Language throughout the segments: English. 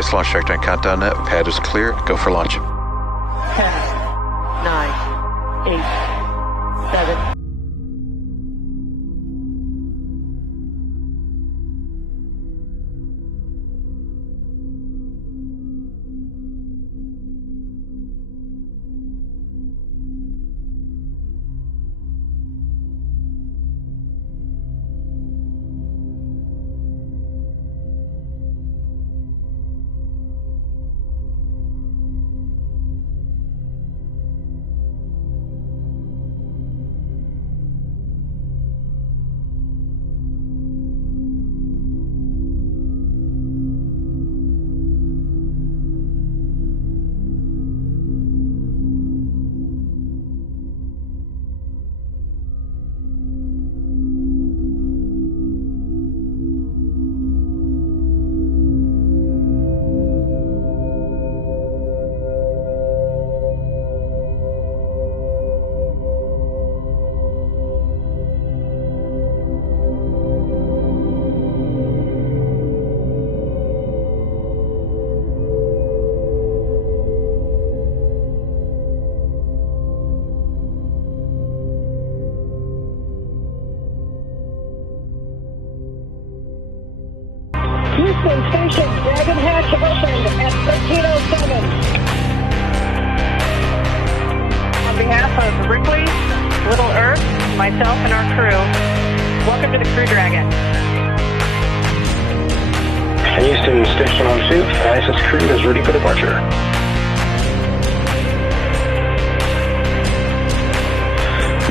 Nice launch trajectory and countdown net. Pad is clear. Go for launch. 10, 9, 8, 7. Houston Station, Dragon hatch opened at 13:07. On behalf of Ripley, Little Earth, myself, and our crew, welcome to the Crew Dragon. Houston Station on suit, ISS crew is ready for departure.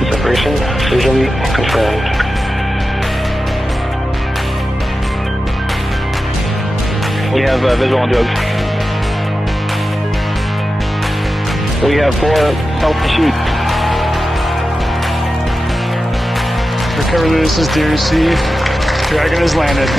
Separation visually confirmed. We have visual on Jogs. We have 4 healthy sheep. Recover, this is DRC. Dragon has landed.